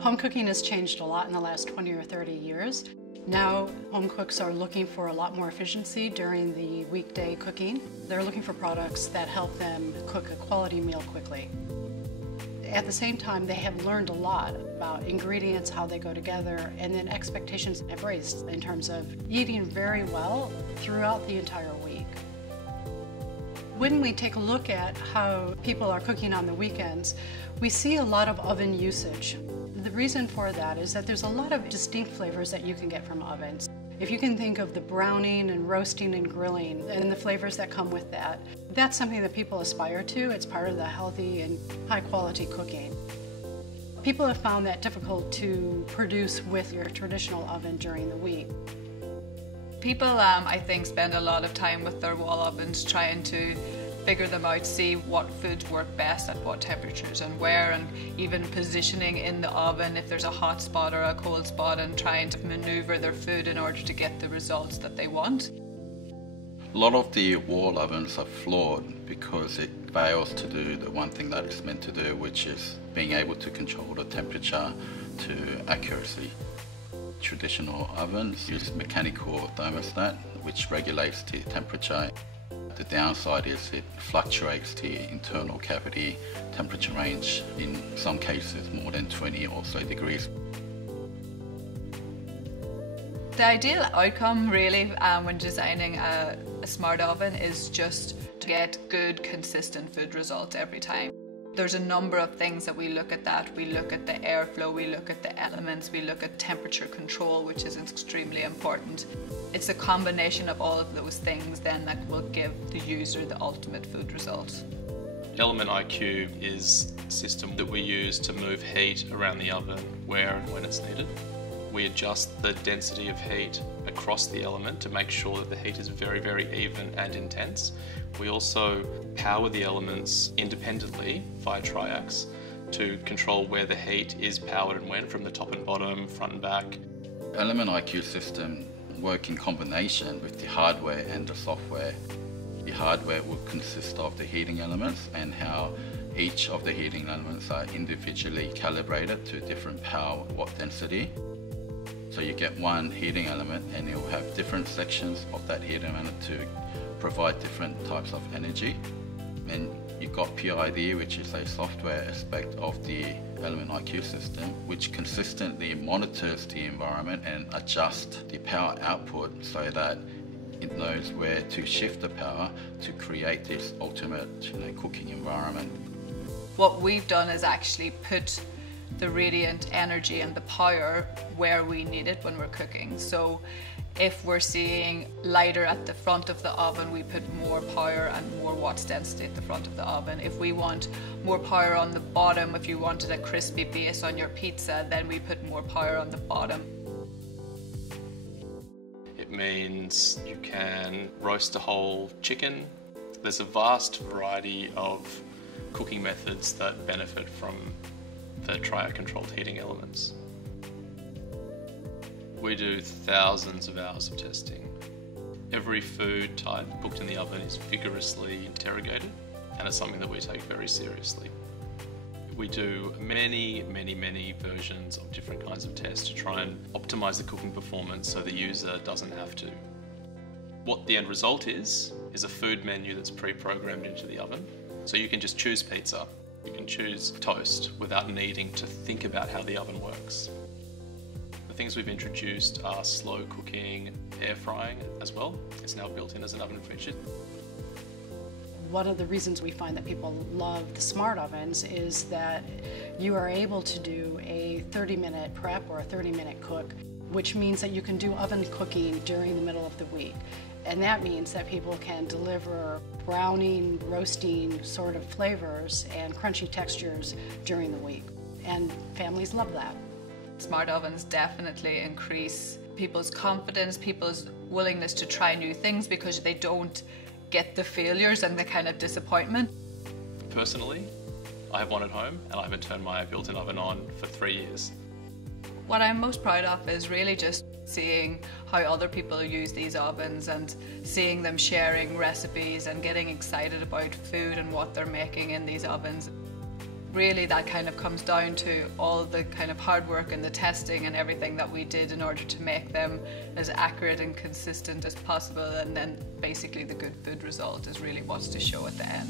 Home cooking has changed a lot in the last 20 or 30 years. Now, home cooks are looking for a lot more efficiency during the weekday cooking. They're looking for products that help them cook a quality meal quickly. At the same time, they have learned a lot about ingredients, how they go together, and then expectations have raised in terms of eating very well throughout the entire week. When we take a look at how people are cooking on the weekends, we see a lot of oven usage. The reason for that is that there's a lot of distinct flavors that you can get from ovens. If you can think of the browning and roasting and grilling and the flavors that come with that, that's something that people aspire to. It's part of the healthy and high quality cooking. People have found that difficult to produce with your traditional oven during the week. People, I think, spend a lot of time with their wall ovens trying to figure them out, see what foods work best at what temperatures and where, and even positioning in the oven if there's a hot spot or a cold spot, and trying to maneuver their food in order to get the results that they want. A lot of the wall ovens are flawed because it fails to do the one thing that it's meant to do, which is being able to control the temperature to accuracy. Traditional ovens use mechanical thermostat, which regulates the temperature. The downside is it fluctuates the internal cavity temperature range, in some cases more than 20 or so degrees. The ideal outcome really when designing a smart oven is just to get good, consistent food results every time. There's a number of things that we look at that. We look at the airflow, we look at the elements, we look at temperature control, which is extremely important. It's a combination of all of those things then that will give the user the ultimate food result. Element IQ is a system that we use to move heat around the oven where and when it's needed. We adjust the density of heat across the element to make sure that the heat is very, very even and intense. We also power the elements independently via triacs to control where the heat is powered and when, from the top and bottom, front and back. Element IQ system work in combination with the hardware and the software. The hardware will consist of the heating elements and how each of the heating elements are individually calibrated to different power watt density. So you get one heating element and it will have different sections of that heating element to provide different types of energy. And you've got PID, which is a software aspect of the Element IQ system, which consistently monitors the environment and adjusts the power output so that it knows where to shift the power to create this ultimate cooking environment. What we've done is actually put the radiant energy and the power where we need it when we're cooking. So if we're seeing lighter at the front of the oven, we put more power and more watts density at the front of the oven. If we want more power on the bottom, if you wanted a crispy base on your pizza, then we put more power on the bottom. It means you can roast a whole chicken. There's a vast variety of cooking methods that benefit from the triac-controlled heating elements. We do thousands of hours of testing. Every food type cooked in the oven is vigorously interrogated, and it's something that we take very seriously. We do many versions of different kinds of tests to try and optimize the cooking performance so the user doesn't have to. What the end result is a food menu that's pre-programmed into the oven. So you can just choose pizza, you can choose toast without needing to think about how the oven works. The things we've introduced are slow cooking, air frying as well. It's now built in as an oven feature. One of the reasons we find that people love the smart ovens is that you are able to do a 30-minute prep or a 30-minute cook, which means that you can do oven cooking during the middle of the week. And that means that people can deliver browning, roasting sort of flavors and crunchy textures during the week. And families love that. Smart ovens definitely increase people's confidence, people's willingness to try new things because they don't get the failures and the kind of disappointment. Personally, I have one at home and I haven't turned my built-in oven on for 3 years. What I'm most proud of is really just seeing how other people use these ovens and seeing them sharing recipes and getting excited about food and what they're making in these ovens. really that kind of comes down to all the kind of hard work and the testing and everything that we did in order to make them as accurate and consistent as possible, and then basically the good food result is really what's to show at the end.